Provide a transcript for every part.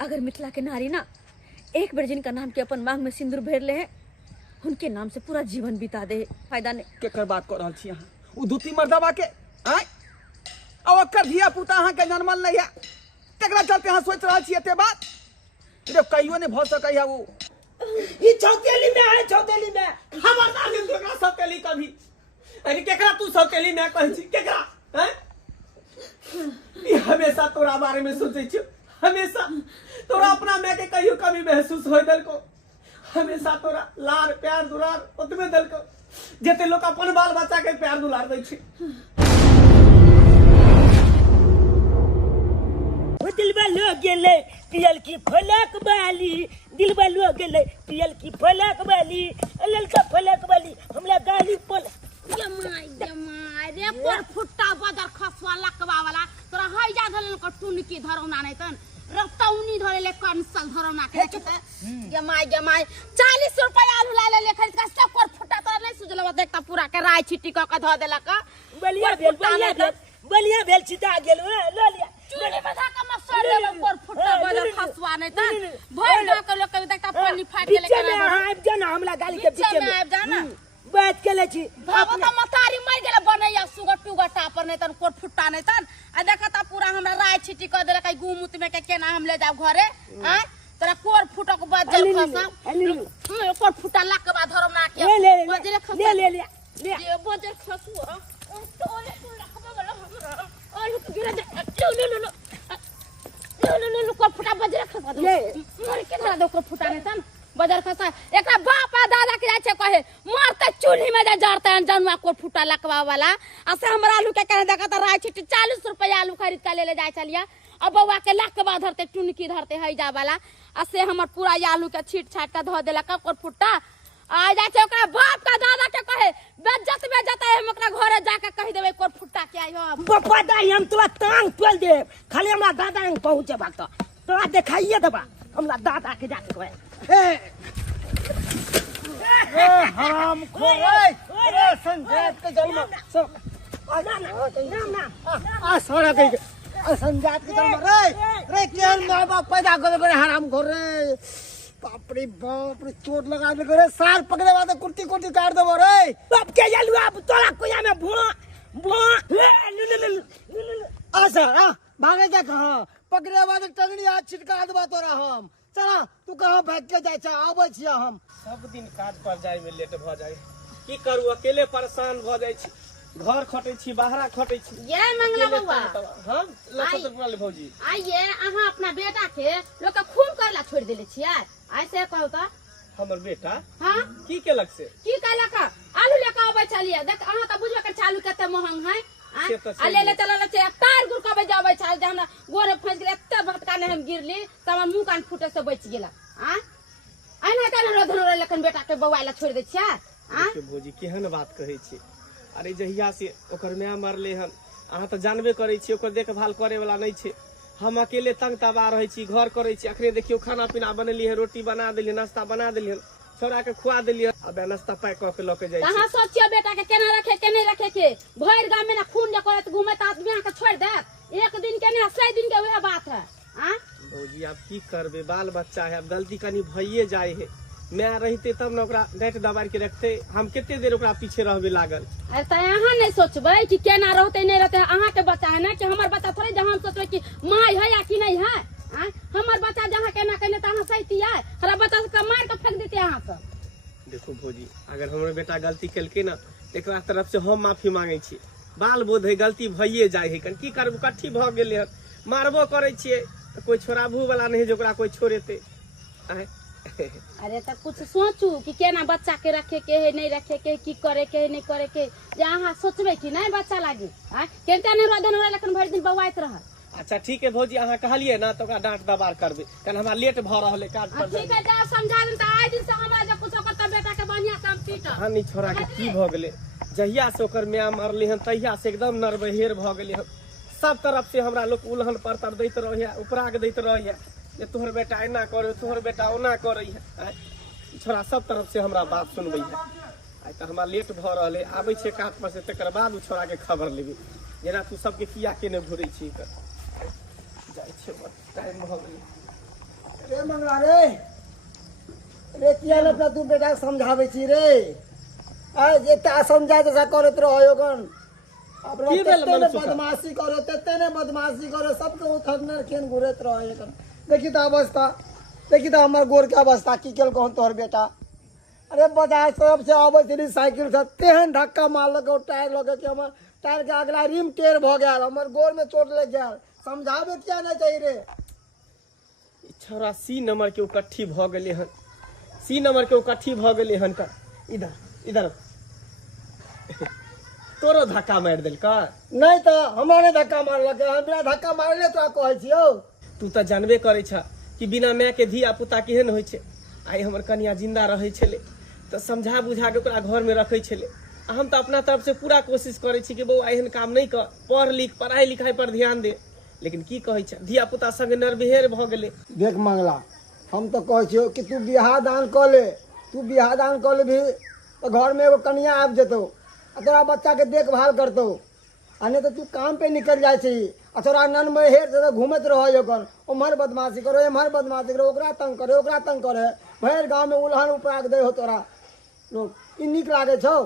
अगर मिथिला के नारी ना एक बार जिनका नाम के अपन मांग में सिंदूर भर ले हैं उनके नाम से पूरा जीवन बिता दे फायदा नहीं। केकर बात कर रहा छी अहाँ? उ दूती मर्दबा के आय और ओकर धिया पुता अहाँ के जन्मल नहीं है केकरा चलते अहाँ सोच रहा छी एते बात? जब कहियो नहीं भ सकै है वो ई चौतेली में है, चौतेली में हमर ना दिल केकरा सौतेली कभी अरे केकरा तू सौतेली में कहै छी केकरा हैं? ई हमेशा तोरा बारे में सोचै छी, हमेशा तोरा अपना मैं के कहियो कभी महसूस होय दल को, हमेशा तोरा लार प्यार दुलार ओतबे दल को जेते लोग अपन बाल बच्चा के प्यार दुलार दै छै। वो दिलवा लो गेले पियल की फलक वाली, दिलवा लो गेले पियल की फलक वाली, ललका फलक वाली हमरा गाली पल जमाई रे पर फुट्टा बदर खसवा लकवा वाला तोरा हई जा धलन को टुनकी धरौना नहीं तन रतौनी धरेले कंसल धरौना के जमाई 40 रुपया आलू लाले ले खरीद का सब पर फुट्टा तोरा नहीं सुझलवा देखता पूरा के राय छिटी क के ध देलक बलिया भेल छिटा गेल ले लिया चूड़ी बधा के मसर ले पर फुट्टा बदर खसवा नहीं तन भर द के लोग के देखता पानी फाट गेले पीछे में आब जा ना हमरा गाली के पीछे में आब जा ना बात के ले छी बाबा त मतारी मर गेले बनैया सुगर टुगर टापर नहीं तन कोर फुट्टा नहीं तन आ देखता पूरा हमरा राय छिटी क देलक गुमुत में के केना हम ले जाब घरे हां तोरा कोर फुटो के बाद जल खसा कोर फुट्टा ला के बाद धरम ना के बजरे खसा ले ये बजर खसु टोले टोल रखबे वाला हमरा और गिरा दे लो कोर फुट्टा बजरे खसा दे मर के धरा दो कोर फुट्टा नहीं तन बजर खसा एकरा बाप आ दादा के जाय छे कहे मारते चूल्ही में जा जरते जनुआ कोर फुट्टा लकवा वाला आ से हमरा आलू के कहे देखा त राय छिटी 40 रुपया आलू खरीद के ले जाय चलिया अब बउवा के लकवा धरते टुनकी धरते हई जा वाला आ से हमर पूरा आलू के छीट छाट के ध देला कोर फुट्टा आ जाय छे ओकरा बाप का दादा के कहे बेज्जत है हम ओकरा घरे जाके कह देबे कोर फुट्टा के आइयो बापा दाई हम तोरा टांग तोल दे खाली हमरा दादा के पहुंचे बात तोरा देखाइए देबा हमरा दादा के जाके कहे ए हराम खोर ए संजात के जन्म आ सोना के संजात के जन्म रे केन मां बाप पैदा करे हराम खोर रे बाप रे चोट लगा दे रे सार पकड़े बाद कुर्ती कुर्ती काट देबो रे बाप के जलुआ तोरा कोया में भो आ सर आ भागे जा कहां पकड़े बाद टंगड़ी हाथ छिटका देबा तोरा हम चला तू कहां भाग के जाय छ आबै छिया हम सब दिन काज पर जाय में लेट भ जाय की करू अकेले परेशान भ जाय छी घर खटै छी बाहरा खटै छी ये मंगला बउवा हां लखत वाले भौजी आइए अहाँ अपना बेटा के लोग का खून करला छोड़ देले छियै ऐसे कहू त हमर बेटा हां की केलक से की कहलक आलू लेके आबै चलिए देख अहाँ त बुझबे के चालू कते महंग है आ ले चलल छै टायर गुरकाबे जाबै छै जे हमरा गोरे फंस गेल एते भटका ने हम गिरली त हमर मुंह कान फुटे से बच गेला आइना त रोधन रे लेकिन बेटा के बौआला छोड़ दे छियै के भौजी केहन बात कहै छी अरे जहिया से ओकर माय मरले हन अहाँ त जानबे करै छी ओकर देखभाल करे वाला नै छै हम अकेले तंग तबा रहै छी घर करै छी अखरे देखियो खाना पीना बनैली है रोटी बना देली नाश्ता बना देली हन छोरा के खुआ देली अब नाश्ता पैक क के ल के जाय छी कहां सोचियो बेटा के केना रखे केने रखे के भर गाम में ना खून जे करत घुमत आदमी के छोड़ दे एक दिन के नहीं 6 दिन के वह बात है भौजी आप की करबे बाल बच्चा है अब गलती कनी भइए जाय है मैं रहते तब न ओकरा डांट दबार के रखते हम केते देर ओकरा पीछे रहबे लागल अरे त अहाँ नहीं सोचबे कि केना रहते नहीं रहते अहाँ के बच्चा है ना कि हमर बच्चा थोड़े जे हम सोचबे कि माय है या कि नहीं है हमर बच्चा जहां केना कहने त अहाँ सहिती है हमरा बच्चा के मार के फेंक देते अहाँ सब देखो भौजी अगर हमर बेटा गलती केलके ना एकरा तरफ से हम माफी मांगे छी बाल बोध है गलती भइए जाय है की करब कट्ठी भ गेले मारबो करे छिए कोई छोड़ाबू वाला नहीं जो ओकरा कोई छोड़ेते अरे तो कुछ सोचू कि केना बच्चा के रखे के है नहीं रखे के की करे के नहीं करे के जे अहाँ सोचबे कि नहीं बच्चा लागी केनता नहीं रोदन वाला लेकिन भर दिन बवाइत रह अच्छा ठीक है भौजी अहाँ कहलिए ना तो ओकरा डांट दबार करबे कन हमरा लेट भ रहल है काज पर ठीक है जा समझा दिन त आइ दिन से हमरा जे कुछ ओकर बेटा के बढ़िया से हम पीट हां छोरा के की भ गेले जहिया से ओकर माय मरले हन तहिया से एकदम नरबहेर भ गेले हन सब तरफ से हमरा लोग उलहन परतर दैत रहय उपराग दैत रहय ये तोहर बेटा एना करे तोहर बेटा ओना करे है छोड़ा सब तरफ से हमरा बात सुनबै है। आइ तऽ हमरा लेट भऽ रहल है, आबै छै कात पर से, तकर बाद उ छोड़ा के खबर लेबै जेना तू सबके किया के ने घुरै छी कर जाइ छै। टाइम भऽ गेलै। रे मंगला रे किया ने अपना तू बेटा समझाबै छी रे? आ जेता समझा जैसा करत रहो गन अपना की भेल तेते ने मनसुखा? बदमाशी करो, तेते ने बदमाशी करो, सबके उठने खेन घुरत रहो गन। देखी तो अवस्था, देखी तो हमर गोर के अवस्था की केल कहन तोहर बेटा। अरे बाजार सब से आबै छली साइकिल से, तेहन धक्का मारलक टायर लगे कि हमर टायर के अगला रिम टेढ़ भ गेल, हमर गोर में चोट लग गेल। समझाबे किया नहीं चाहिए रे? ई छोड़ा सी नंबर के इकट्ठी भऽ गेलै हन, सी नंबर के इकट्ठी भऽ गेलै हन का। इधर इधर तोरो धक्का मारि देलका। नहीं तो हमारे धक्का मारलक, हम बिना धक्का मारले तोरा कहै छियौ। तू तऽ जानबे करै छ कि बिना माय के धिया पुता केहन होइ छै। आइ हमर कन्या जिंदा रहै छलै तऽ समझा बुझा के ओकरा घर में रखै छलै। आ हम तऽ अपना तरफ से पूरा कोशिश करै छी कि बौआ एहन काम नहीं कर, पढ़ लिख, पढ़ाई लिखाई पर ध्यान दे। लेकिन की कहै छ, धिया पुता संग नरबिहेर भऽ गेलै। देख मंगला, हम तो कहै छियौ कि तू बियाह दान कऽ ले, तू बियाह दान कऽ ले भी तो घर में एगो कन्या आबि जेतौ आ तोरा बच्चा के देखभाल करतौ। आ नहीं तो तू काम पे निकल जाइ छी आ तोरा नन में हेर से घूमत रहो गन, उम्हर बदमाशी करो, एम्हर बदमाशी करो, ओकरा तंग करे, ओकरा तंग करे, भैर गाँव में उल्हन उपराग दे हो तोरा लोग। ई नीक लागे छौ?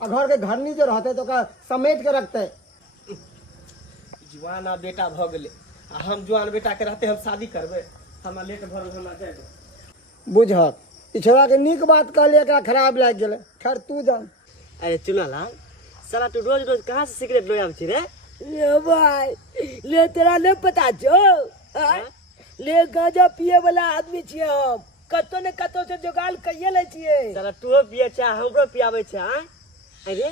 आ घर के घरनी जो रहते तो ओकरा समेट के रखते। जवान आ बेटा भऽ गेलै आ हम जवान बेटा के रहते हम शादी करबै? हमरा लेट भऽ गेल, हमरा जाय दे। बुझत ई छोरा के नीक बात कहले, एकरा खराब लाग गेले। खैर तू जान। अरे चुनालाल, साला तू रोज रोज कहाँ से सिगरेट ले आबै छी रे? ले भाई, ले तेरा नहीं पता जो ले गांजा पिए वाला आदमी छिए हम, कतो ने कतो से जुगाड़ कइये ले छिए। साला तू पिए छ, हमरो पियाबै छ। अरे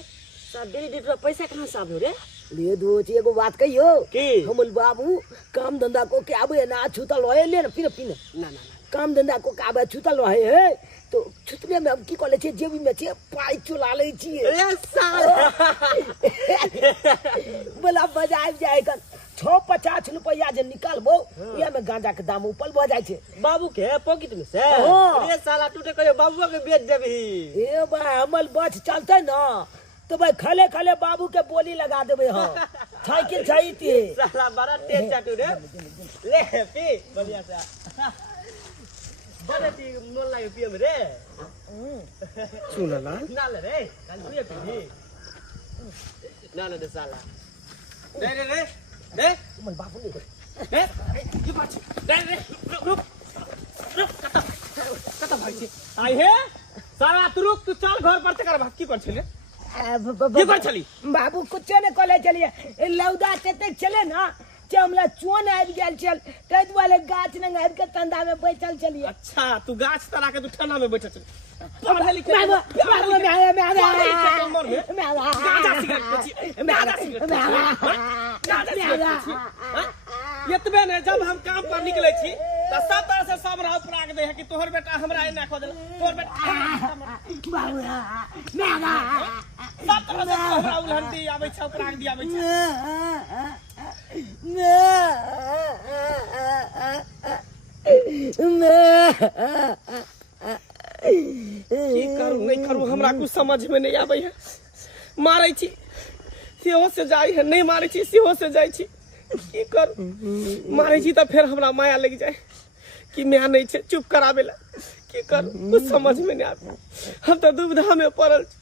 साला डेली डेली पैसा कहाँ से आबो रे? ले दो एगो बात कहियो की हमन बाबू काम धंधा को के आबे ना छूतल होए, ले ना फिर पीना ना ना काम धंधा को के आबे छूतल होए है तो छुतले में हम की कले छे, जेबी में छे पाई चुला ले छी। ए साला बोला बजाय जाए कर 650 रुपया जे निकालबो या में गांजा के दाम ऊपर भ जाय छे बाबू के पॉकेट में से। अरे साला तू तो कहियो बाबू के बेच देबी। ए भाई हमल बच चलते ना तो भाई खले खले बाबू के बोली लगा देबे हम। साइकिल चाहिए साला बड़ा तेज चाटू रे, ले पी बढ़िया से बड़े ती मोल लागे पिए में रे। सुन ना ना ले रे, कल पिए पी ना ले दे साला दे रे रे दे मन बाबू ले दे ये बात दे रे रुक रुक कता भाई छी आई है सारा तू रुक, तू चल घर पर चकर भाग की कर छले, की कर छली? बाबू कुछ ने कले चलिए लौदा तेते चले ना चमला चोन आबि गेल चल कई वाले गाछ न आबि के कंधा में बैठल चलिए। अच्छा तू गाछ तरा के तू ठंडा में बैठल चल पढ़े लिखे एतबे ने जब हम काम पर निकले छी त सब तरह से सब राव प्राग दे है कि तोहर बेटा हमरा एना खो देला, तोहर बेटा बाबूया मेरा सब तरह से तोहरा उलहंती आबै छ, प्राग दी आबै छ। की करू नहीं करू हमरा कुछ समझ में नहीं आबै है। मारै छी सेहो से जाई है, नहीं मारै छी सेहो से जाई छी, की करू? मारै छी त फिर हमरा माया लग जाए कि मैं नहीं छे चुप कराबे ला, की करू? कुछ समझ में नहीं आबै, हम तो दुविधा में पड़ल छी।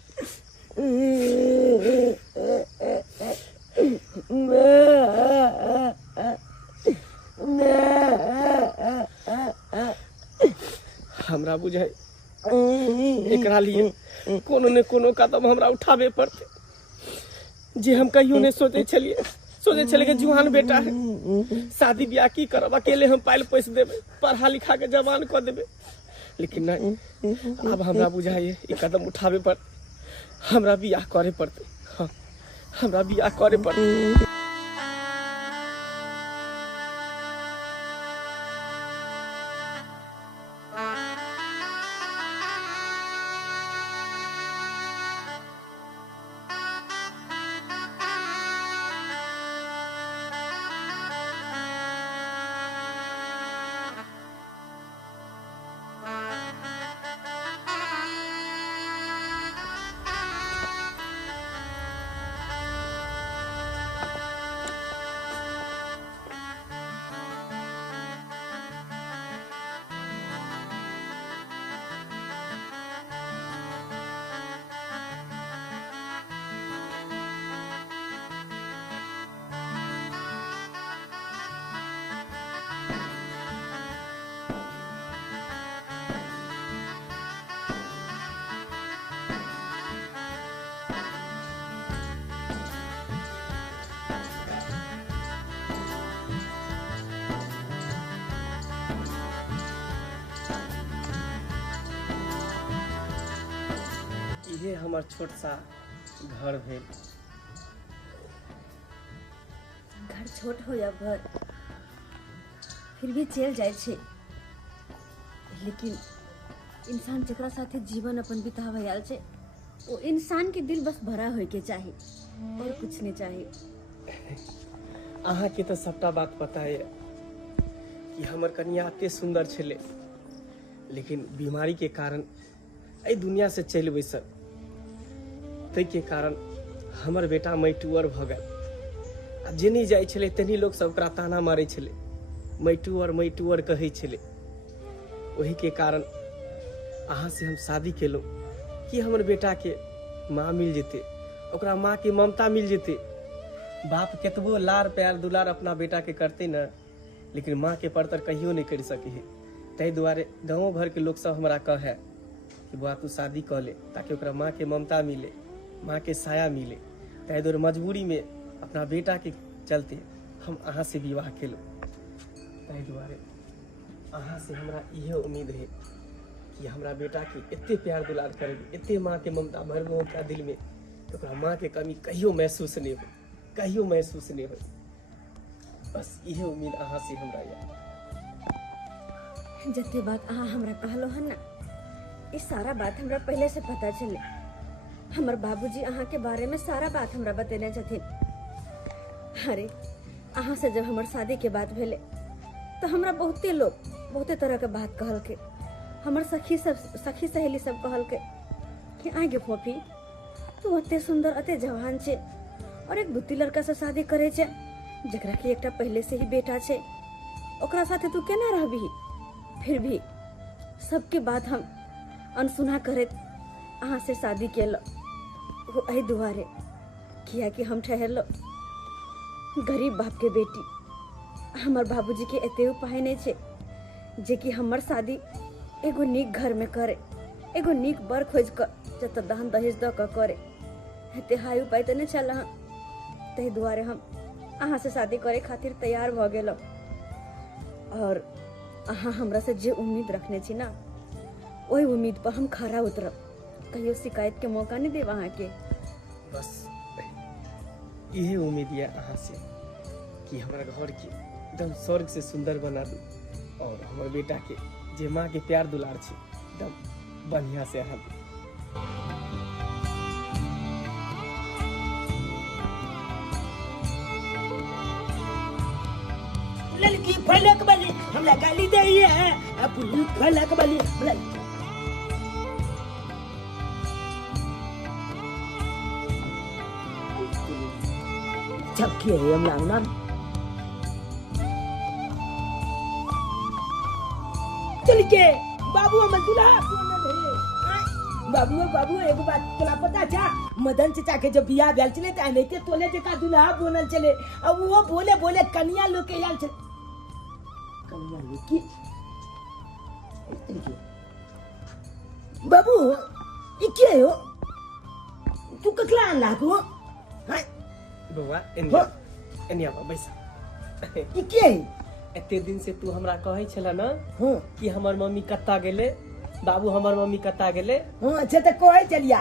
हमरा बुझाई एकरा लिए कोनो ने कोनो कदम हमरा उठाबे पड़ते, जे हम कहियो नहीं सोचे छलिए। सोचे छले कि जुहान बेटा है, शादी ब्याह की करब, अकेले हम पाइल पैस देबे, पढ़ा लिखा के जवान कर देबे। लेकिन नहीं, अब हमरा बुझाइए ई कदम उठाबे पर हमरा बियाह करे पड़ते। हाँ हमरा बियाह करे पड़ते। ये हमार छोट सा घर भेल। घर छोट हो या घर फिर भी चल जाए छे, लेकिन इंसान जकरा साथे जीवन अपन बितावे आयल छे वो इंसान के दिल बस भरा होय के चाही और कुछ नहीं चाहिए। अहाँ के तो सबटा बात पता है कि हमर कन्या एते सुंदर छले, लेकिन बीमारी के कारण एहि दुनिया से चलि बैसल। तै के कारण हमर बेटा मैटुअर भ गेल। आ जेनी जाइ छले तेनी लोग सब ओकरा ताना मारै छले, मैटुअर कहै छले। वही के कारण अहाँ से हम शादी केलहुँ कि हमर बेटा के माँ मिल जेते, ओकरा माँ के ममता मिल जेते। बाप केतबो लार प्यार दुलार अपना बेटा के करते न, लेकिन माँ के परतर कहियो नहीं कर सके है। तै दुआरे गाँव भर के लोग सब हमरा कहे कि बुआ तू शादी कर ले ताकि ओकरा माँ के ममता मिले, माँ के साया मिले। तै दुआरे मजबूरी में अपना बेटा के चलते हम अहाँ से विवाह केलहुँ। तै दुआरे अहाँ से हमरा इहे उम्मीद है कि हमरा बेटा के एते प्यार दुलार करेगी, एते माँ के ममता भरबो ओकरा दिल में, तो ओकरा माँ के कमी कहियो महसूस नहीं हो, कहियो महसूस नहीं हो। बस इहे उम्मीद अहाँ से हमरा या। जते बात अहाँ हमरा कहलो हन ना, ई सारा बात हमरा पहले से पता चले। हमर बाबूजी अहाँ के बारे में सारा बात हमरा बतेने छथिन। अरे अहाँ से जब हमर शादी के बात भेले तो हमरा बहुते लोग बहुते तरह के बात कहल के। हमर सखी सहेली सब कहल के कि आगे फोफी तू अते सुंदर अते जवान छे और एक बुद्धि लड़का से शादी करे छे जकरा के एकटा पहले से ही बेटा छे, ओकरा साथे तू केना रहबी। फिर भी सबके बात हम अनसुना करे अहाँ से शादी केल, वो एहि दुआरे किया कि हम ठहरलो गरीब बाप के बेटी। हमर बाबूजी के एते उपाय नहीं छे जे कि हमर शादी एगो नीक घर में करे, एगो नीक बर खोज कर जत दान दहेज द के करे। एते हाई उपाय तो नहीं चल। तहि दुआरे हम अहाँ से शादी करे खातिर तैयार भ गेलो। और अहाँ हमरा से जे उम्मीद रखने छी ना, वही उम्मीद पर हम खरा उतरब। कहियो शिकायत के मौका नहीं देब अहाँ के। बस इहे उम्मीद है अहाँ से कि हमारा घर के एकदम स्वर्ग से सुंदर बना दू और हमारे बेटा के जे माँ के प्यार दुलार छे एकदम बढ़िया से अहाँ दू। लड़की फलक बली हमरा गाली दे है, अब फलक बली छक्की है हम लाऊं ना। चल के बाबू हम दूल्हा बनल है। बाबू एगो बात तोला पता छा, मदन चाचा के जब बियाह भेल चले त एनाहिते तोले जका दूल्हा बनल चले। अब वो बोले कन्या लोग के आयल चले, कन्या लोग की बाबू ई के हो तू ककला आनला को हाय बउआ एनिया बैसा। ई के एते दिन से तू हमरा कहै छला ना हां कि हमर मम्मी कत्ता गेले, बाबू हमर मम्मी कत्ता गेले। हां अच्छा त कहै चलिया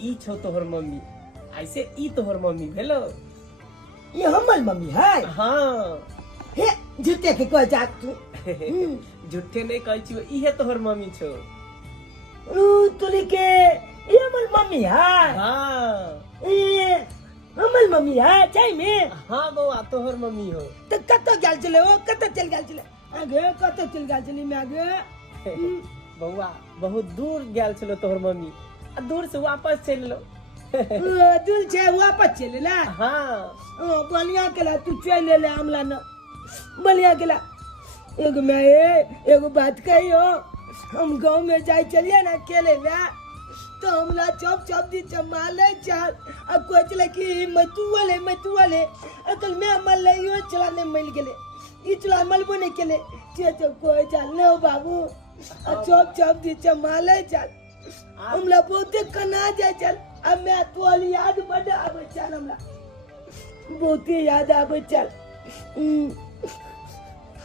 ई छौ तोहर मम्मी, ऐसे ई तोहर मम्मी भेलो। ये हमर मम्मी है। हाँ हे झूठे के कह जा तू झूठे नहीं कहै छी, इहे तोहर मम्मी छौ। तुली के ये हमर मम्मी है। हाँ ए हमर मम्मी है चाय में। हाँ बउआ तोहर मम्मी हो। त कत गेल चले हो, कत चल गेल चले आगे, कत चल गेल चले में आगे। बउआ बहुत दूर गेल छलो तोहर मम्मी, आ दूर से वापस चल लो। दूर छे वापस चले ला। हाँ बढ़िया केला तू चल ले हमला न बढ़िया केला। एगो मैं एगो बात कहियो, हम गांव में जाए चलिए ना अकेले ला तो हमला चप दी चमाले चाल। अब कोई चले कि मतू वाले अकल में हमल ले यो चला ने मिल गेले, ई चला मलबो नहीं केले चे कोई चाल न बाबू। चप दी चमाले चाल हमला बहुते कना जाए चल। अब मैं तो याद बड़ आवे चल, हमला बहुते याद आवे चल।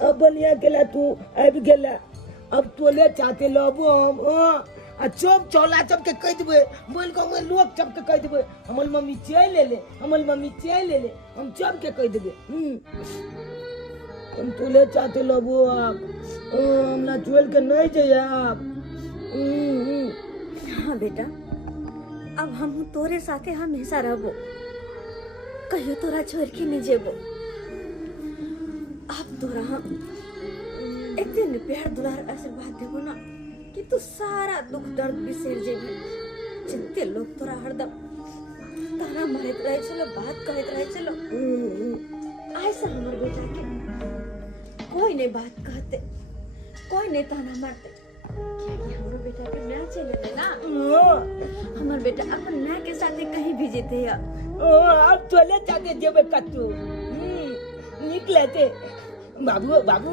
अब बढ़िया गेला तू अब गेला, अब तोले चाहते लबो हम। आ चुप चौला चुप के कह देबे बोल को में लोग चुप के कह देबे हमर मम्मी चल ले हमर मम्मी चल ले हम चुप के कह देबे हम तोले चाहते लबो आप हमरा चोल के नहीं जाए आप हाँ बेटा, अब हम तोरे साथे हमेशा रहबो, कहियो तोरा छोड़ के नहीं जेबो। अब तोरा हम इतने प्यार दुलार आशीर्वाद देबो ना कि तू सारा दुख दर्द बिसर जेबी। जितने लोग तोरा हरदम ताना मारत रहे चलो, बात कहत रहे चलो, ऐसा हमर बेटा के कोई नहीं बात कहते, कोई नहीं ताना मारते, क्योंकि हमरो बेटा के मैं चले ना। हमर बेटा अपन माँ के साथे कहीं भी जेते है। अब तोले चाहते जेबे कत्तू निकले थे बाबू बाबू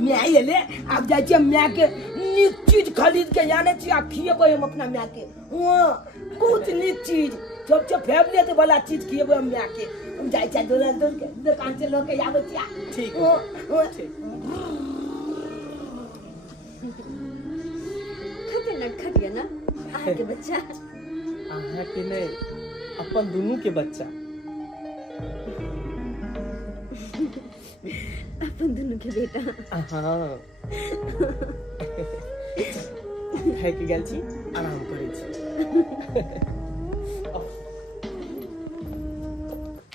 मैं ये ले अब जाइए मैं के नीक चीज खरीद के जाने चाहिए खिएबे हम अपना मैं के बहुत नीक चीज सबसे फेवरेट वाला चीज खिएबे हम मैं के हम जाइए दुकान से लोग के आबे छिया। ठीक खतरनाक खटिया ना आहा के बच्चा। आहा के नहीं, अपन दोनों के बच्चा। अपन दोनों के बेटा। हाँ है कि गेल छी, आराम करै छी।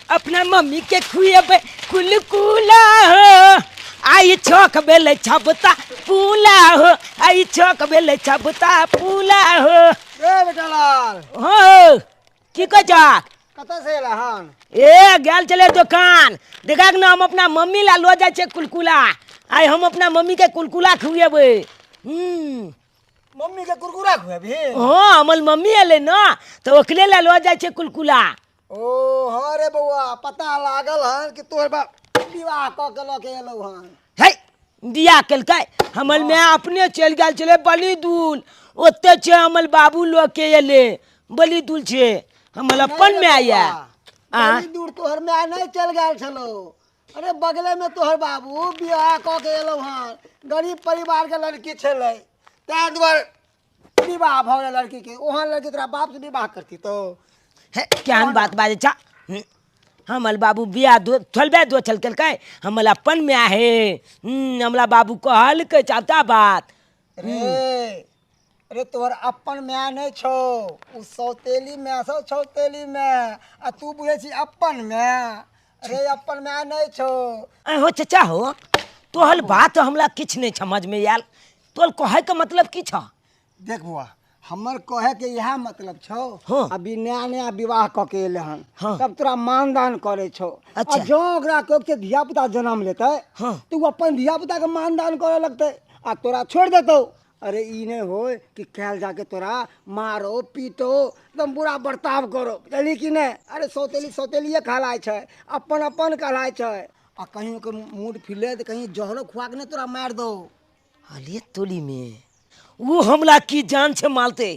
अपना मम्मी के खुएबे कुलकुला हो आई छोक बेले छबता पूला हो आई छोक बेले छबता पूला हो। ए बेटा लाल हो की कचा कत से रहन ए गेल चले दुकान देखा ना हम अपना मम्मी ला लो जाए छे कुलकुला आई हम अपना मम्मी के कुलकुला खुएबे। मम्मी के कुरकुरा खुएबी? हाँ हमर मम्मी एले ना तो ओकरे ला लो जाए छे कुलकुला। ओ हाँ रे बउआ, पता लागल हन कि तोहर बाप विवाह क के लके एलौ हन। है दिया केलकै हमर मैं अपने चल गेल चले बलि दूल ओते छे हमर बाबू लोग के एले बलि दूल छे हमर अपन में आया। बड़ी दूर तोहर में नहीं चल गेल छलो, अरे बगले में तोहर बाबू विवाह क के एलौ हन। गरीब परिवार के लड़की छलै तै दुआरे विवाह भ गेल लड़की के। ओहन लड़की तोरा बाप से विवाह करती तो है क्या बात बाजे छा हमर बाबू बिया दो थलबे दो चल केलकै हमर अपन में आहे। हमरा बाबू कहल के चाहता बात अरे तोहर अपन मैं नहीं छो, उ सौतेली में सौतेली में आ तू बुझे छी अपन में। अरे अपन मैं नहीं छो। हो चाचा हो तोहल बात हमरा किछ नहीं समझ में आयल, तोहल कहे के मतलब की छ? देख बुआ हमर कहे के यह मतलब छो। हाँ। अभी नया नया विवाह क के एले हन। हाँ। तब तोरा मानदान करे छो। अच्छा। जो ओकरा के धिया पुता जन्म लेते हाँ। तो अपन धिया पुता के मानदान करे लगते आ तोरा छोड़ देतो। अरे ई नहीं हो कि कहल जाके तोरा मारो पीटो एकदम बुरा बर्ताव करो, चली कि नहीं? अरे सौतेली सौतेलिए कहलाय छै, अपन अपन कहलाय छै। आ कहीं ओकर मूड फिले तो कहीं जहरो खुआ के नहीं तोरा मार दो। अले तोली में वो हमला की जान से मालते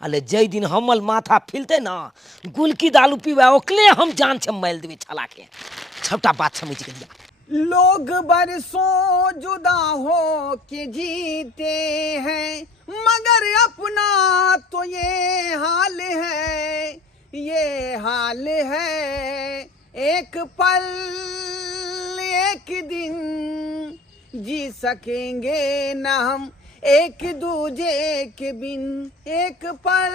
अले जय दिन हमल माथा फिलते ना गुलकी दालू पीवा ओकले हम जान से माल देवे छला के छोटा बात समझ के दिया। लोग बरसों जुदा हो के जीते हैं मगर अपना तो ये हाल है, ये हाल है। एक पल एक दिन जी सकेंगे न हम एक दूजे के बिन, एक पल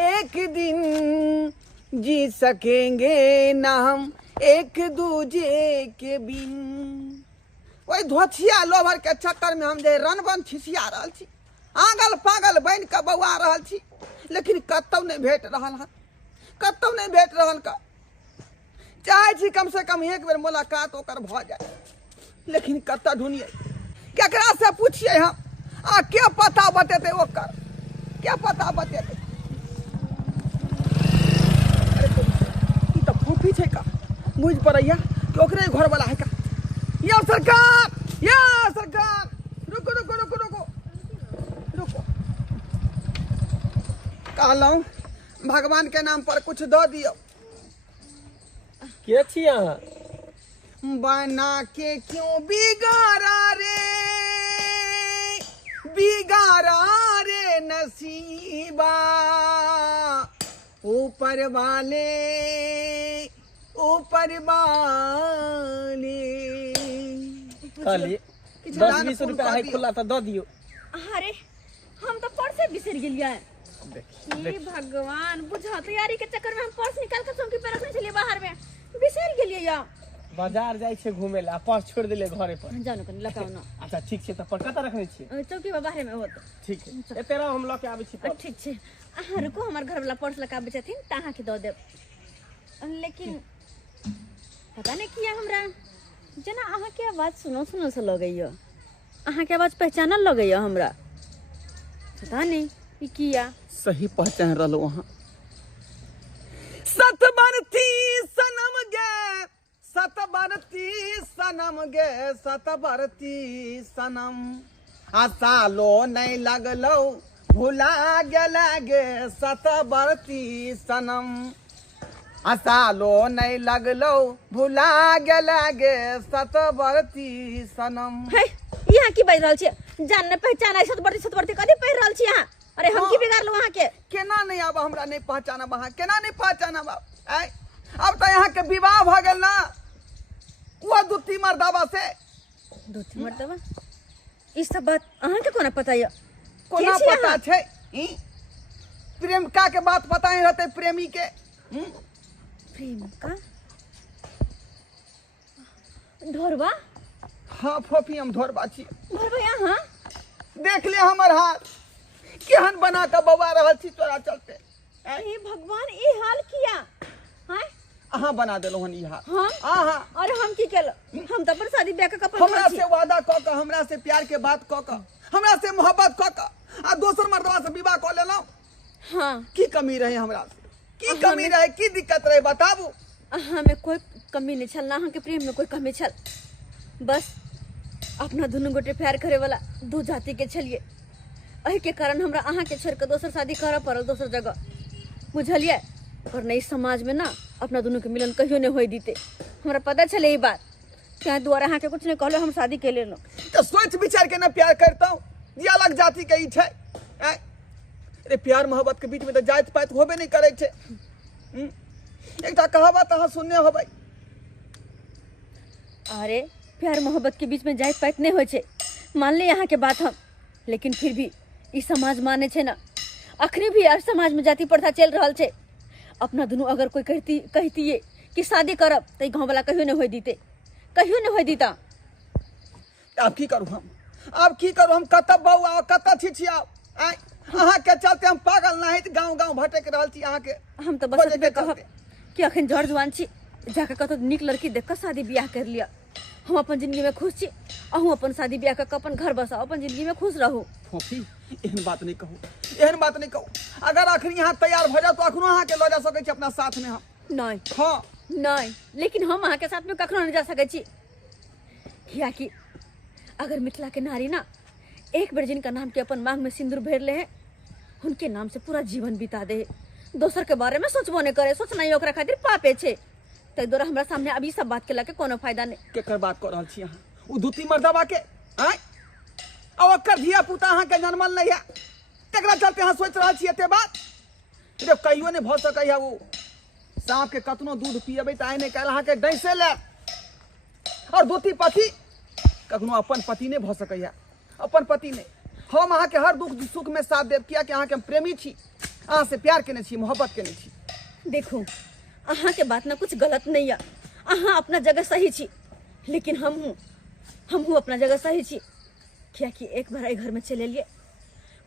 एक दिन जी सकेंगे न हम एक दूजे के बिन। वही धोछिया लोभर के चक्कर में हम जे रन बन छिसिया रहल छी, आगल पागल बन के बौआ रहल छी, लेकिन कतौ नहीं भेट रहल हन, कतौ नहीं भेट रहल का। चाहे छी कम से कम एक बेर मुलाकात ओकर भ जाए, लेकिन कतौ ढूंढिए केकरा से पूछिए हम आ क्या पता बतेते ओकर, क्या पता बतेते। ई तो फूफी छै का बुझ पड़ैया कि ओकरे घर वाला है का। या सरकार, या सरकार, रुको रुको रुको रुको रुको, कहलौं भगवान के नाम पर कुछ दो दियो। के छी अहाँ? बना के क्यों बिगाड़ा रे, बिगाड़ा रे नसीबा ऊपर वाले काली 10-20 रुपया है खुला था दो दियो। अरे हम तो पर्स से बिसर गेलिया हे भगवान बुझा तैयारी के चक्कर में हम पर्स निकाल के चौकी पे रखने चलिए बाहर में बिसर गेलिए या बाजार जाय छे घूमे ला पर्स छोड़ देले घरे पर जानो कनी लगाओ ना अच्छा ठीक छे त पर कत रखने छी चौकी पे बाहर में होत ठीक है ए तेरा हम ल के आबै छी पर्स ठीक छे रुको हमर घर वाला पर्स लगा बेचथिन ताहा के दो देब लेकिन पता नहीं किया हमरा जना अहाँ के आवाज सुनो सुनो से लगैयो अहाँ के आवाज पहचानल लगैयो हमरा पता नहीं ई किया सही पहचान रहलो वहां सतबरती सनम गे सतबरती सनम गे सतबरती सनम आ सालो नहीं लगलो भुला गेला गे सतबरती सनम आ सालो नहीं लगलो भुला गेला गे सतबरती सनम है यहाँ की बाज रहल छी जान न पहचान है सतबरती कथी पढ़ रहल छी यहाँ अरे हम की बिगाड़लो वहां के केना नहीं आब हमरा नहीं पहचाना वहां केना नहीं पहचाना आय अब तो यहाँ के विवाह भ गेल ना वो दूती मर्दावा से दूती मर्दावा ई सब बात अहाँ के कोना पता है कोना पता छै प्रेमिका के बात पता ही रहते प्रेमी के प्रेमिका ढोरवा हाँ फोफी हम ढोरवा छी ढोरवा यहाँ देख ले हमर हाथ केहन बना के बवा रहल छी तोरा चलते हे भगवान ई हाल किया हैं अहाँ बना देलो हन ई हाल हां आहा अरे हम की केलो हम तो पर शादी ब्याह के कपड़ा हमरा से वादा क के हमरा से प्यार के बात क के हमरा से मोहब्बत क के आ दोसर मर्दवा से विवाह क लेलो हां की कमी रहे हमरा से की कमी रहे की दिक्कत रहे बताबू हमें कोई कमी नहीं छल ना अहाँ के प्रेम में कोई कमी छल बस अपना दुनू गोटे प्यार करे वाला दू जाति के छलिए एही के कारण हमरा अहाँ के छोड़ के दोसर शादी करऽ पड़ल दोसर जगह बुझलिए और नहीं समाज में ना अपना दोनों के मिलन कहियो नहीं होई दीते हमरा पता चले ई बात क्या द्वारा अहाँ के कुछ नहीं कहलो हम शादी के लेलो तो सोच विचार के ना प्यार करता हूँ ये अलग जाति के ही छै अरे प्यार मोहब्बत के बीच में तो जात पात होबे नहीं करे छे एकटा कहावत अहाँ सुनने होबै अरे प्यार मोहब्बत के बीच में जात पात नहीं होय छे मान ले यहाँ के बात हम लेकिन फिर भी ई समाज माने छे ना अखनी भी यार समाज में जाति प्रथा चल रहल छे अपना दोनों अगर कोई कहती कि शादी करब तो गाँव वाला कहियो नहीं होय दीते कहियो नहीं होय दीता अब की करूँ हम कत बउआ कत छिछिया अहाँ के चलते हम पागल नहीं गाँव गाँव भटक रहल छी अहाँ के हम तो बस इतने कहब कि अखन जड़ जुआन छी जाके कतो निक लड़की देख कर शादी ब्याह कर लिया हम अपन जिंदगी में खुश छी अहूँ अपन शादी ब्याह कर अपन घर बसाओ अपन जिंदगी में खुश रहू फोफी एहन बात नहीं कहू अगर अखनी यहाँ तैयार भ जाओ तो अखनो अहाँ के ले जा सकै छी अपना साथ में हम नहीं हाँ नहीं लेकिन हम अहाँ के साथ में कखनो नहीं जा सकै छी कियाकि अगर मिथिला के नारी ना एक बेर जिनका नाम के अपन मांग में सिंदूर भर ले है उनके नाम से पूरा जीवन बिता दे दोसर के बारे में सोचबो नहीं करे सोचना ही ओकरा खातिर पापे छे तै दोरा हमरा सामने अभी सब बात के लाके कोनो फायदा नहीं केकर बात कर रहल छी अहाँ उ दूती मर्दवा के आय अब ओकर धिया पुता अहाँ के जन्मल नहीं है तेकरा चलते अहाँ सोच रहल छी एते बात जब कहियो नहीं भ सकै है वो सांप के कतनो दूध पियबै त आइ नहीं काल अहाँ के डैसे ले और दूती पति कखनो अपन पति नहीं भ सकै है अपन पति नहीं हम अहाँ के हर दुख सुख में साथ देब किया कि अहाँ के हम प्रेमी छी अहाँ से प्यार केने छी मोहब्बत केने छी देखो अहाँ के बात ना कुछ गलत नहीं है अहाँ अपना जगह सही छी लेकिन हम हूँ अपना जगह सही छी क्या कि एक बार घर में चले लिए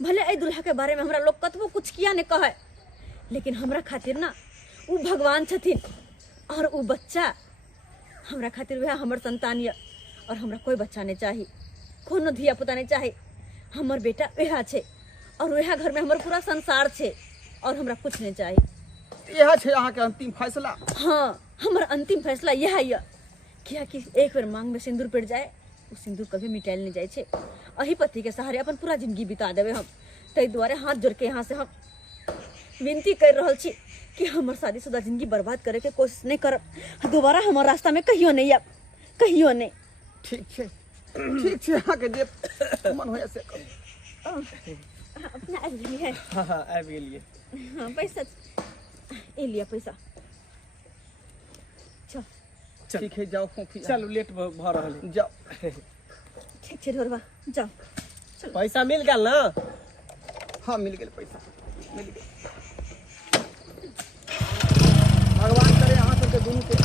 भले ए दुल्हा के बारे में हमरा लोग कतबो कुछ किया ने कहे लेकिन हमरा खातिर ना उ भगवान छथिन और उ बच्चा हमरा खातिर वह हमर संतान है और हमरा कोई बच्चा नहीं चाहिए कोनो धिया पुता नहीं चाहिए हमर बेटा वह छे और वह घर में हमर पूरा संसार छे और हमरा कुछ नहीं चाहिए यह छे अहाँ के अंतिम फैसला हाँ हमर अंतिम फैसला यह है क्या कि एक बार मांग में सिंदूर पड़ जाए वो सिंदूर कभी मिटाइल नहीं जाए छे अही पति के सहारे अपन पूरा जिंदगी बिता देवे हम तै द्वारे हाथ जोड़ के यहाँ से हम विनती कर रहल छी कि हमर शादीशुदा जिंदगी बर्बाद करे के कोशिश नहीं करब दोबारा हमर रास्ता में कहियो नहीं आब कहियो नहीं ठीक छे अहाँ के जे मन होय से करू अपना आबि गेलियै हाँ हाँ आबि गेलियै हाँ पैसा ए लिया पैसा चल ठीक है जाओ फोफी चलू लेट भऽ रहल है जाओ ठीक छै ढोरबा जाओ पैसा मिल गेल ना हाँ मिल गया पैसा मिल गया भगवान करे अहाँ सबके दुनू के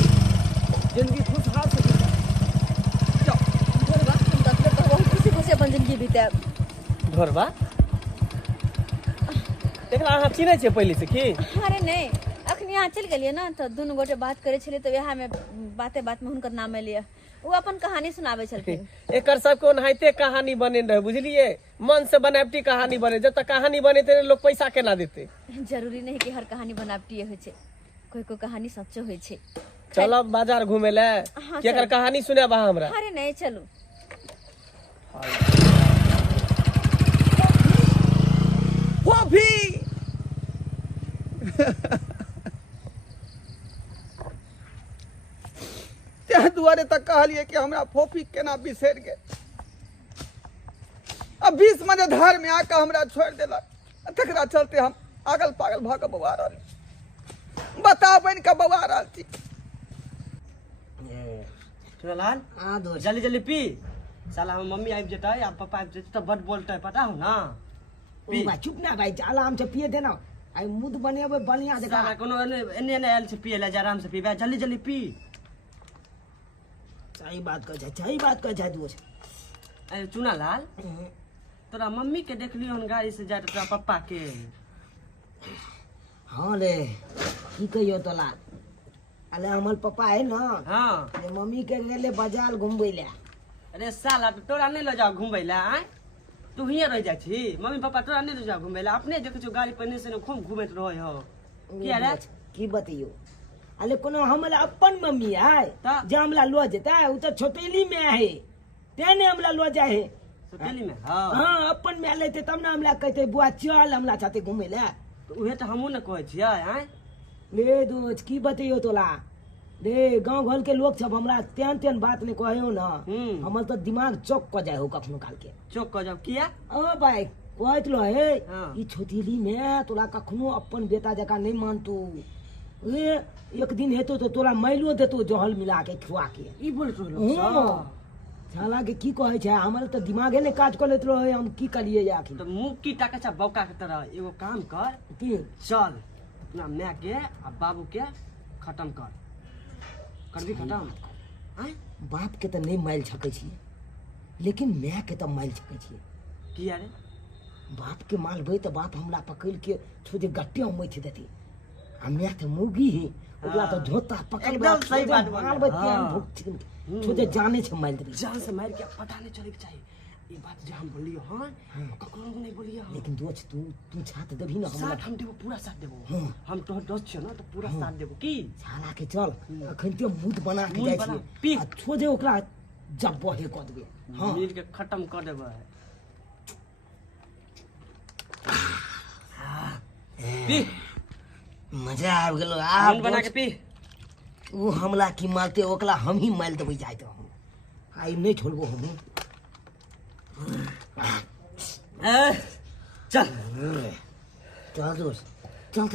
जिंदगी खुशहाल से बीते। जाओ ढोरबा हम देखले तो बहुत खुशी खुशी अपन जिंदगी बिताएब घरबा एकरा अहाँ चिन्है छियै पहिले से की अरे नहीं अखनी यहाँ चल गेलियै ना तो दुनू गोटे बात करे छलियै तो वएह में बाते बात में हुनकर नाम एलियै वो अपन कहानी सुनाबे छलखिन एकर सबके ओनाहिते कहानी बने रहे बुझलिए मन से बनावटी कहानी बने जब तक कहानी बनेते लोग पैसा केना देते जरूरी नहीं कि हर कहानी बनावटीए होइ छै कोई कोई कहानी सच्चो होइ छै चलब बाजार घूमे ले हाँ, कि एकर चल। कहानी सुने बा हमरा अरे नहीं चलू फोफी तेह दुआरे तक कहलिए कि हमरा फोफी केना बिसर गए अब 20 मजे धार में आके हमरा छोड़ देलक तकरा चलते हम आगल पागल भ के बौआ रहल बता बन के बौआ रहल छी सुनलाल हाँ दोस्त जल्दी जल्दी पी साला हम मम्मी आबि जेतै आ पापा आबि जेतै तऽ बड बोलतै पता हो ना ओ भाई चुप ना भाई आराम से पिए देना आई मुद बनेबे बढ़िया जगह साला कोनो एने एने आयल छै पिए ले आराम से पीबे जल्दी जल्दी पी सही बात कर जा दोस्त अरे चुनालाल तोरा मम्मी के देखलियो हन गाड़ी से जात तोरा पप्पा के हाँ रे की कहियो तोला अले हमर पापा है ना हाँ ये मम्मी के गेले बाजार घुमबै ले अरे साला तोरा नहीं ले जाओ घुमबै ले आय तू हियां रह जाइ छी मम्मी पापा तोरा नहीं ले जाओ घुमबै ले अपने देखै छौ गाड़ी पर से खूब घुमैत रहै हो किया रे की बतियो अले कोनो हमरा अपन मम्मी है ता? जे हमला लो जेता उ तो छोटेली में है तेने हमला लो जाए है सुतेली में हां हाँ अपन में लेते तब ना हमला कहते बुआ चल हमला साथे घुमै ले तो उहे त हमहू न कहै छियै आय ले दोस्त की बतियो तोला रे गांव घर के लोग सब हमरा तेन तेन बात ने कहियो ना हमर तो दिमाग चौक क जाए हो कखनो काल के चौक क जाओ किया ओ भाई कहत लो हे हाँ। ई छोटीली में तोला कखनो अपन बेटा जका नहीं मानतो ए एक दिन हेतो तो तोला मैलो देतो जहल मिला के खुआ के ई बोल रहलो साला के की कहे छै हमर तो दिमागे ने काज कर लेत रहे हम की करिए आखिर तो मुंह की टाका छ बौका के तरह एगो काम कर की चल अपना माय के आ बाबू के खत्म कर भी खत्म आय बाप के तो नहीं माइल सकै छिए लेकिन माय के तो माइल सकै छिए किया रे बाप के मालबै तो बाप हमला पकड़ के छोजे गट्टे मैथ देती हमे तो मुगी ही ओकरा तो धोता पकड़ एकदम सही बात बोल मालबै रहा। तेन भुक छोजे जाने छै माइल देबी जान से मार के पता नहीं चले के चाहिए ये बात जो हम बोलियो हां ककरो नहीं बोलियो लेकिन दोस्त तू छात देबी ना हमरा साथ हम देबो पूरा साथ देबो हाँ। हम तो दोस्त छ ना तो पूरा साथ देबो की छाला के चल अखन ते मुद बना के मुद जाय बना, छी पी। आ छोजे ओकरा जब बहे क देबे हां मिल के खत्म कर देबो पी मजा आबि गेलो मुंह बना के पी उ हमला की मारते ओकला हम ही माइल देबै जाय तो आई नहीं छोड़बो हम ए, चल चल दोस्त चल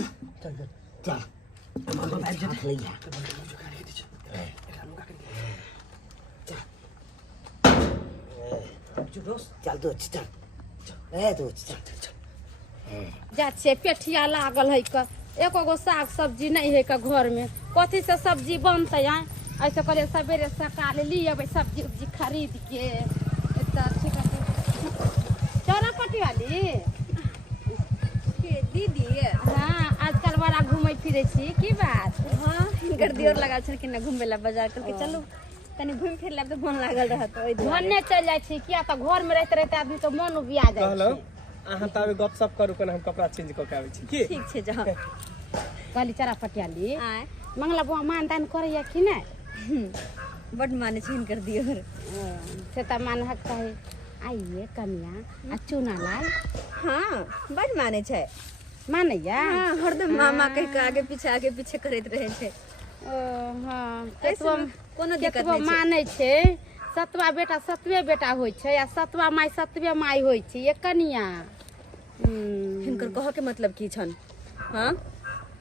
चल चल हाथ ले जा चल दोस्त चल ए दोस्त चल जा छे पेठिया लागल है का एको गो साग सब्जी नहीं है का घर में कथी से सब्जी बनते हैं ऐसे करे सवेरे सकाल ली अबे सब्जी उब्जी खरीद के इतना ठीक है चला पट्टी वाली के दीदी हाँ आजकल बड़ा घूमे फिरे छी की बात हाँ हिनकर दियोर लगा छल कि ना घूमे ला बाजार करके चलो तनी घूम फिर ले तो मन लागल रहत ओइ घने चल जाए छी किया तो घर में रहते रहते आदमी तो मन उबिया जाए कहलो छी अहाँ ताबे गपशप करू कने हम कपड़ा चेंज क के आबै छी की ठीक छै जा कहली चरा पटियाली आय मंगला बुआ मानदान करैया कि नहीं बड माने छै हिनकर दियोर से तो मान हक कहे आइए कन्या आ चूना लाल हाँ बड माने छै मानैया हाँ हरदम मामा कह के आगे पीछे करैत रहे छै हाँ ऐसे में कोनो दिक्कत केतबो नहीं छै मानै छै सतवा बेटा सतवे बेटा होइ छै आ सतवा माई सतवे माई होइ छै ये कनिया। हिनकर कह के मतलब की छन? हाँ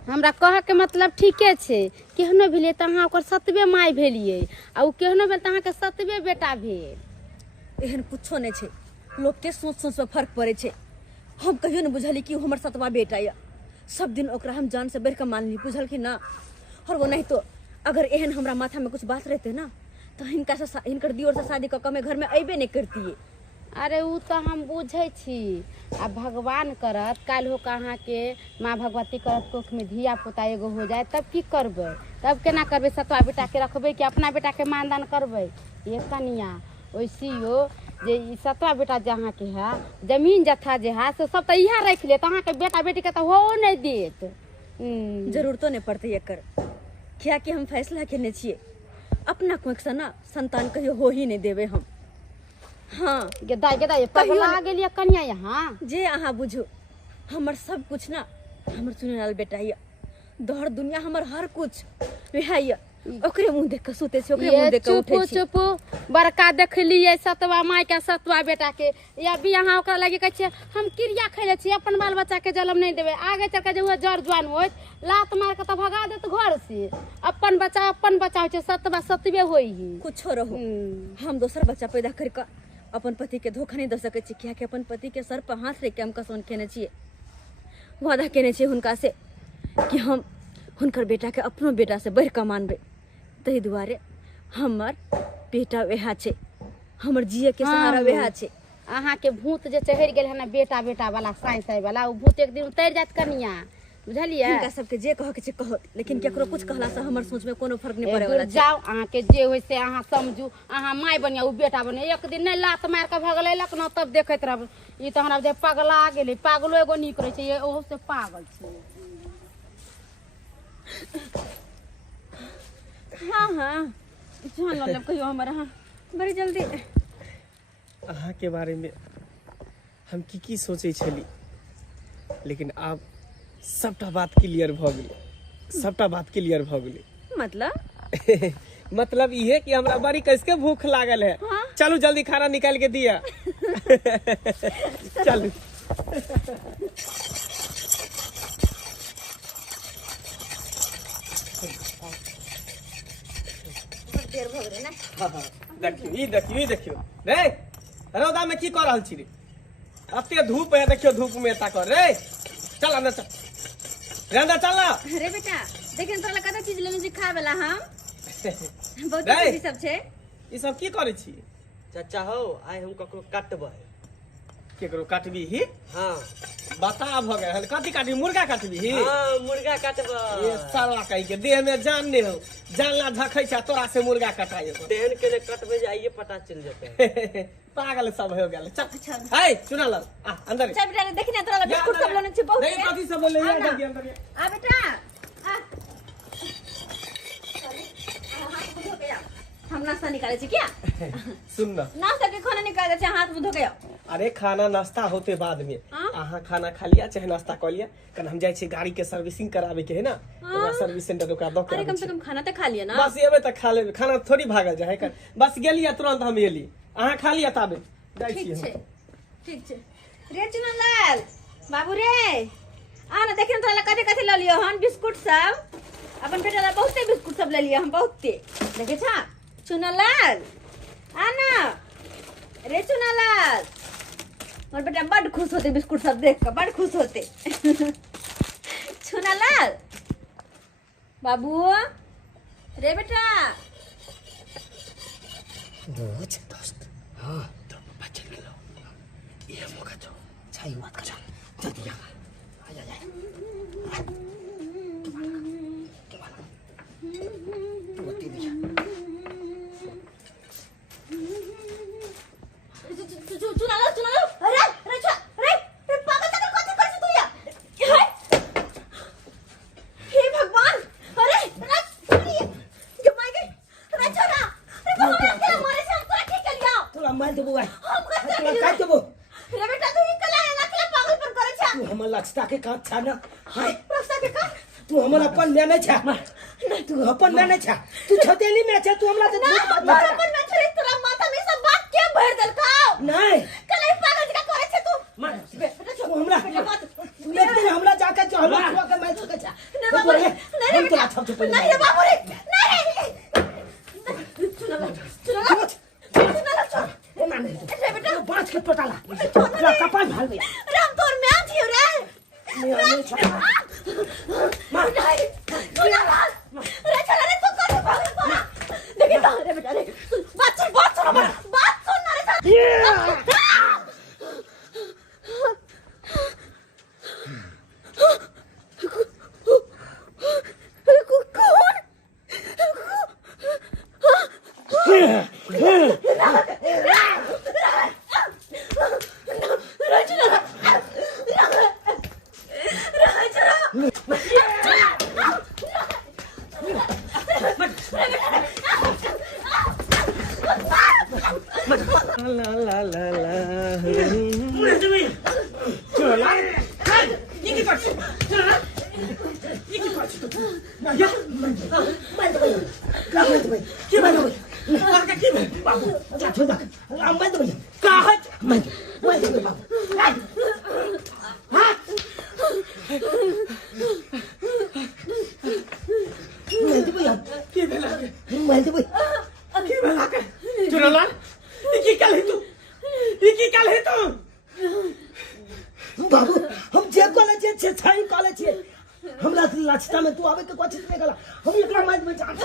हमरा कह के मतलब ठीके छै, केहनो भेलिए त अहाँ ओकर सतवे माई भेलिए आ उ केहनो भेल त अहाँ के सतवे बेटा भेल। एहन कुछो नहीं छे, लोग के सोच सोच में फर्क पड़े छे। हम कहियो न बुझली कि उ हमर सतवा बेटा या, सब दिन ओकरा हम जान से बढ़ के मानली, बुझल कि ना। और वो नहीं तो अगर एहन हमरा माथा में कुछ बात रहते ना तो हिनकर दियोर से शादी क के घर में अबे नहीं करती। अरे उ तो हम बुझे छी, आ भगवान करत काल हो कहाँ के माँ भगवती करत कोख में धिया पुता एगो हो जाए तब की करबे, तब केना करबे, सतवा बेटा के रखबे कि अपना बेटा के मानदान करबे। ये कनिया वैसी हो जे ई सतवा बेटा जहाँ के है जमीन जथा जे है से सब तो इहा रख ले, अहाँ के बेटा बेटी के तो हो नहीं देत। जरूरतो नहीं पड़ते एकर, क्या कि हम फैसला केने छिए अपना कोख से ना संतान कहियो हो ही नहीं देवे हम। हाँ गेदा गेदा ये पगला गेलिए कनिया यहाँ। जे अहाँ बुझो हमर सब कुछ ना हमर सुने वाला बेटा या, दौड़ दुनिया हमर हर कुछ वह या, ओकरे मुंह देख के सुते छै, ओकरे मुंह देख के उठे छै। चुप बड़का देखलिए सतवा माई के सतवा बेटा के या भी यहाँ ओकरा लगे कहे छै हम क्रिया खैले छी अपन बाल बच्चा के जन्म नहीं देवे, आगे चल के जे जड़ जुआन होत लात मार के तो भगा देत घर से। अपन बच्चा होय छै, सतवा सतवे होई ही कुछो रहो। हम दोसर बच्चा पैदा कर के अपन पति के धोखा नहीं दे सके छी, क्या कि अपन पति के सर पर हाथ रख के हम कसम केने छिए, वादा केने छिए हुनका से कि हम हुनकर बेटा के अपनो बेटा से बढ़ के मानबे। तही दुआरे हमर बेटा वह छे, हमर जिए के सहारा वह छे। अहाँ के भूत जे चढ़ गेल है ना बेटा बेटा वाला साई साई वाला, उ भूत एक दिन उतर जात कनिया, बुझलिए। हिनका सबके जे कह के छे कहत, लेकिन केकरो कुछ कहला से हमर सोच में कोनो फर्क नहीं पड़े वाला छे। जाओ अहाँ के जे होय से अहाँ समझू, अहाँ माई बनिया उ बेटा बनिया। एक दिन नहीं लात मार के भगलैलक न तब देखैत रहब। ई त हमरा जे पगला गेलै, पागलो एगो नीक रहे छै, ये ओहो से पागल छै। हाँ हाँ जान लब कहियो हमर हाँ बड़ी जल्दी। अहाँ के बारे में हम की सोचे छली, लेकिन आब सबटा बात क्लियर भ गेलै, सबटा बात क्लियर भ गेलै। मतलब मतलब ये कि हमरा बड़ी कैसे भूख लागल है। हाँ? चलू जल्दी खाना निकाल के दिया। चलू देर भ गेलै ना। देखियो रे रौदा में की कर रहल छी रे, अते धूप है, देखियो धूप में एता कर रे। चल ना, चल रे अंदर चल ना। अरे बेटा देखिन तोरा कता चीज लेने छी खाए वाला हम बहुत रे। चीज सब छे। ई सब की करे छी? चाचा हो आइ हम ककरो काटबै। केकरो काटबी ही? हाँ बता भ गए कथी काटबी? मुर्गा काटबी ही? हाँ मुर्गा काटबै। ये साला कहीं के देह में जान नहीं हो, जानला झखै छ तोरा से मुर्गा कटाए। तेहन के ने कटबै जे आइए पता चल जेतै। पागल सब हो गेल। चल अच्छा हाय चुना ल आ अंदर चल बेटा देखि ना तोरा बिस्कुट सब लेने छी बहुत। नहीं कथी सब बोले आ ना। जल्दी अंदर आ बेटा आ हाथ धो के आओ। हम नाश्ता निकाले छी क्या? सुन ना। नाश्ता के खाना निकाले छी, हाथ मुंह धो के आओ। अरे खाना नाश्ता होते बाद में हाँ? अहाँ खाना खा लिया चाहे नाश्ता कर लिया, कल हम जाए छे गाड़ी के सर्विसिंग करावे के है ना, ओकरा सर्विस सेंटर ओकरा दो अरे के कम से कम खाना तो खा लिया ना। बस एबे तक खा लेबे, खाना थोड़ी भागल जाए कर। बस गेलिया तुरंत हम एली, अहाँ खा लिया ताबे जाय छी ठीक हम। छे ठीक छे। रे चुनलाल बाबू रे आ ना देखिन तोरा कथि कथि ल लियो हन बिस्कुट सब। अपन बेटा ला बहुते बिस्कुट सब ले लियो हम, बहुते देखे छा। चुनलाल आ ना रे चुनलाल, और बेटा बड़ खुश होते बिस्कुट सब देख कर, बड़ खुश होते। चुनलाल बाबू रे बेटा रोज दोस्त। हाँ तो बचल गेलो ये मौका छो, छाई मत कर जल्दी आ जा जा। तू बत्ती दिया। चुनलाल अरे अरे अरे पागल तक कथि कर छी तू या? हे भगवान अरे जो मार गई अरे छोरा अरे भगवान के मारे से हम तोरा ठीक कर लिया। तोरा मार देबो भाई, हम कर तोरा काट देबो। रे बेटा तू इकला है ना के पागल पर करे छा। तू हमर लक्षता के काट छा ना। हाय रक्षा के का तू हमर अपन में नहीं छा, तू अपन में नहीं छा, तू छतेली में छा, तू हमरा से ना झूठ मत मार बोल। अपन में छोरे तोरा माथा में नहीं कलाई पागल जका करे छे तू मार तू हमरा एक दिन हमरा जाके चहलो छुआ के मैं छके छा नहीं बाबू रे नहीं हम तोरा छप छप नहीं रे बाबू रे नहीं चुनला चल ए माने रे बेटा बांच के पटाला पूरा कपाल भाल गया राम तोर में आथी रे नहीं छपा मार नहीं चुनला रे चला रे तू कर पागल तोरा देखी तो रे बेटा रे बात सुन ना रे ला ला ला ला चला ये की करछ चला ये की करछ तू या मैं तो का मैं तो की मैं तो का की मैं बाबू जा छोड़ दे मैं तो का है मैं तो बाबू हां मैं तो भैया की भेला मैं तो भैया की भेला के चुनलाल की कल है तू की कल है तू बाबू हम जे कॉलेज छे छाई कॉलेज छे हमरा लाछता में तू आवे के कोचित नहीं गला हम एकरा माइंड में जान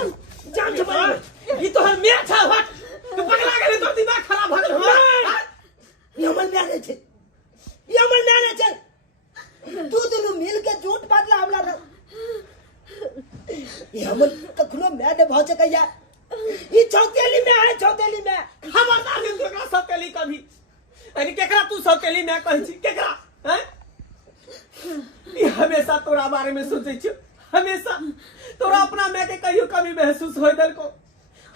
छे मारे ये तो हम मैं था हट तू पगला गेले तो दिमाग खराब भ गेल हो ये हमर मैने छे ये हमर मैने छे तू दोनों मिल के झूठ बातला हमरा ये हमर कखनो मैने भौजे कहिया ये चौतेली में है चौतेली में खबरदार नहीं तोरा सौतेली कभी अरे केकरा तू सौतेली में कहै छी केकरा हैं ये हमेशा तोरा बारे में सोचै छी हमेशा तोरा अपना मैं के कहियो कभी महसूस होय दल को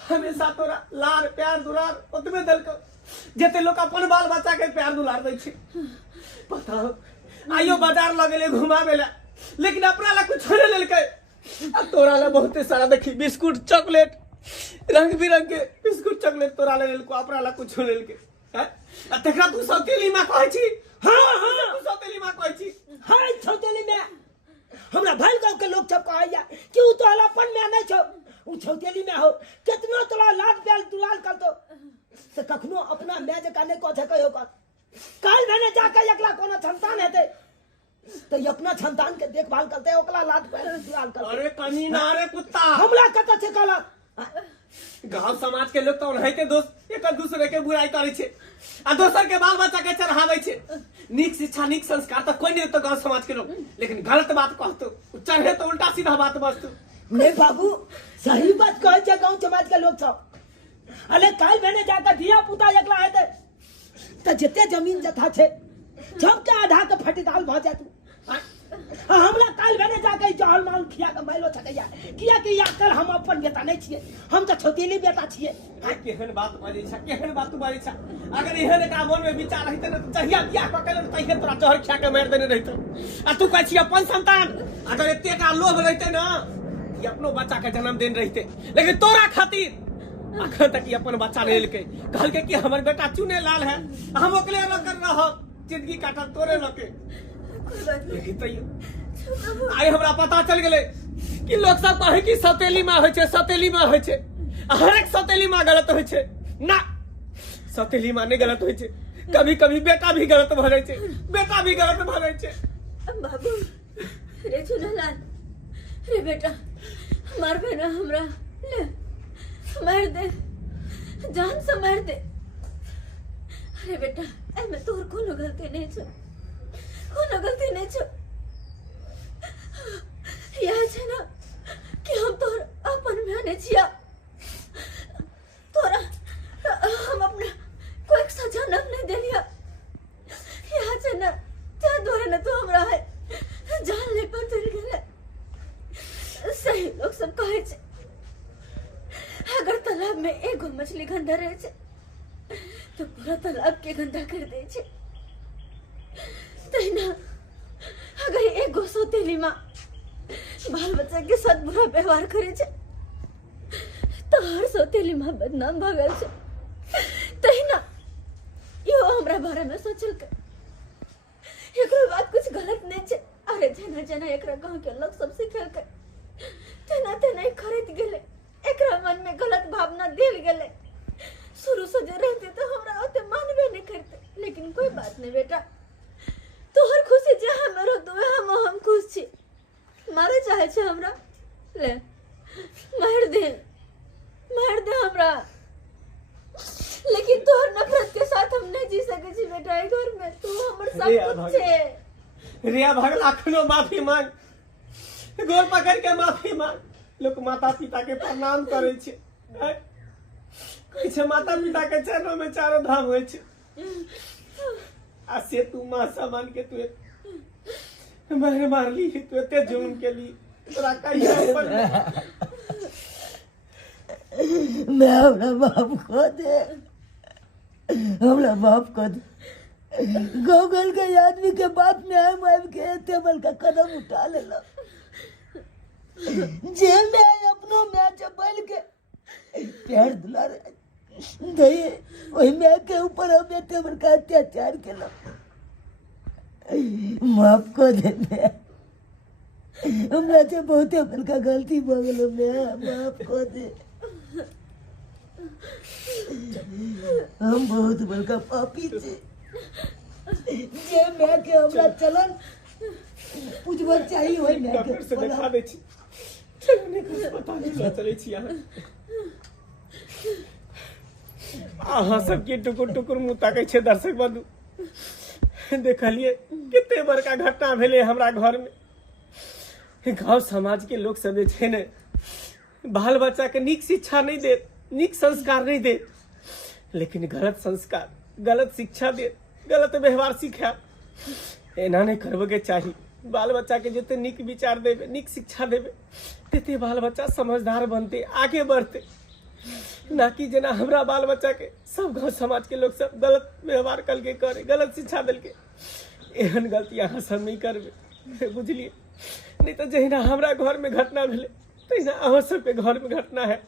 हमेशा तोरा लार प्यार दुलार ओतबे दल को जते लोग अपन बाल बच्चा के प्यार दुलार दै छी पता हो आइयो बाजार लगेले घुमावेला लेकिन अपना ला कुछ छोड़े लेलकै आ तोरा ला बहुते सारा देखी बिस्कुट चॉकलेट रंग बिरंग के बिस्कुट चॉकलेट तोरा ले लेलको अपना ला कुछ लेलके हैं आ तकरा तू सौतेली मां कहै छी हां हां तू सौतेली मां कहै छी हां चौतेली में हमरा भाई गांव के लोग सब कहैया कि उ तो अपन में नहीं छौ उ चौतेली में हो कितना तोरा लाड प्यार दुलाल करतो से कखनो अपना मैं जे काने को थे कहियो कर काल मैंने जाके एकला कोनो संतान हेते तो ये अपना संतान के देखभाल करते ओकला लाड प्यार दुलाल करते अरे कमी ना रे कुत्ता हमरा कत छे काला गांव समाज के लोग तो रहते दोस्त एक दूसरे के बुराई करे छे आ दोसर के बाल बच्चा के चढ़ावे छे नीक शिक्षा नीक संस्कार तो कोई नहीं तो गांव समाज के लोग लेकिन गलत बात कहतो चढ़े तो उल्टा सीधा बात बसतो नहीं बाबू सही बात कहे छे गांव समाज के लोग सब अरे काल मैंने जाकर दिया पुता एकला हेते त जते जमीन जथा छे सब के आधा के फटी दाल भ जातू हमरा काल मैंने जाके जहल माल खिया के मैलो छकैया किया कि या कल हम अपन बेटा नहीं छिए हम तो छोटेली बेटा छिए केहन बात बाजे छा केहन बात तू बाजे छा अगर एहन का मन में विचार रहते न तो चाहिए बियाह क केले तइहे तोरा जहर खा के मार देने रहतो आ तू कहै छी अपन संतान अगर एते का लोभ रहते न कि अपनो बच्चा के जन्म देन रहते लेकिन तोरा खातिर अखन तक अपन बच्चा ले लेके कहल के कि हमर बेटा चुने लाल है हम ओकले न कर रह जिंदगी काटल तोरे लके लेकिन तइयो आई हमरा पता चल गेले कि लोग सब कहे कि सौतेली मां होय छे सौतेली मां होय छे हर एक सौतेली मां गलत होय छे ना सौतेली मां नहीं गलत होय छे कभी कभी बेटा भी गलत भ जाय छे बेटा भी गलत भ जाय छे बाबू रे चुनलाल रे बेटा मार बे ना हमरा ले मार दे जान से मार दे अरे बेटा एमे तोर कोनो गलती नहीं छे कोनो गलती नहीं छे याद है ना कि हम तोर अपन मैंने छिया तोरा हम अपना कोई सजा नहीं देलिया याद है ना त्या द्वारा ना तो हमरा है जान ले पर चल गेले सही लोग सब कहे छे अगर तालाब में एगो मछली गंदा रहे छे तो पूरा तालाब के गंदा कर दे छे तैना अगर एगो सौतेली मां बाल बच्चा के साथ बुरा व्यवहार करे छे तो हर सौतेली मां बदनाम भ गेल छे तैना हमरा बारे में सोचल के एकरो बात कुछ गलत नहीं छे। अरे जना जना एकरा गांव के लोग सब सिखल के तना तना खरीद गेले, एकरा मन में गलत भावना दिल गेले। शुरू से जो रहते तो हमरा ओते मानबे नहीं करते, लेकिन कोई बात नहीं बेटा, तोहर खुशी जहाँ मेरो दुआ हम खुश छी। मारे चाहे छे हमरा ले मार दे हमरा, लेकिन तोहर नफरत के साथ हम नहीं जी सके छी बेटा। ए घर में तू हमर सब कुछ छे। रिया भगला अखनो माफी मांग, गोर पकड़ के माफी मांग। लोग माता पिता के प्रणाम करे छे, कहै छे माता पिता के चरणों में चारों धाम होय छे। आ से तू मां समान के तू मार ली, तू एते जुल्म के ली, तोरा कहिया पर मैं हमरा बाप को दे, हमरा बाप को दे। गौगल के आदमी के बात में आम के टेबल का कदम उठा लेला। जे मैं अपनो मैं चबल के पैर दुलारे दई, ओही मैं के ऊपर हम टेबल का अत्याचार केला। माफ कर दे, हमरा से बहुते बड़का गलती भ गेल, मैं माफ कर दे। हम बहुत बड़का पापी थे, जे मैं के हमरा चलन पूछबो चाहिए होय मैं डॉक्टर से के दिखा दे छी, चलने कुछ पता नहीं चले छी। अहाँ सबके टुकुर टुकुर मुँह ताकै छे दर्शक बंधु। देखलिए कितने बड़का घटना भेले हमरा घर में। गांव समाज के लोग सब छे ने बाल बच्चा के नीक शिक्षा नहीं दे, नीक संस्कार नहीं दे, लेकिन गलत संस्कार गलत शिक्षा दे, गलत व्यवहार सिखा। एना नहीं करबे के चाहिए। बाल बच्चा के जते नीक विचार देवे, नीक शिक्षा देवे, तेते बाल बच्चा समझदार बनते, आगे बढ़ते। ना कि जना हमरा बाल बच्चा के सब गांव समाज के लोग सब गलत व्यवहार कल के करे, गलत शिक्षा दल के। एहन गलती अहाँ सब नहीं करबे, बुझलिए। नहीं तो जहिना हमरा घर में घटना भेले तहिना अहाँ सबके घर में घटना है।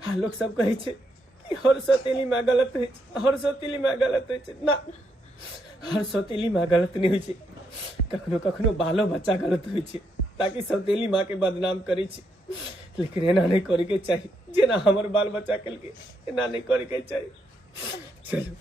हाँ, लोग सब कहे छे कि हर सौतेली माँ गलत है, हर सौतेली माँ गलत है। ना, हर सौतेली माँ गलत नहीं हुई छे, कखनो कखनो बालो बच्चा गलत हुई छे, ताकि सौतेली माँ के बदनाम करे छे। लेकिन एना नहीं करे के चाहिए, जेना हमर बाल बच्चा कल के एना नहीं करे के चाहिए। चलो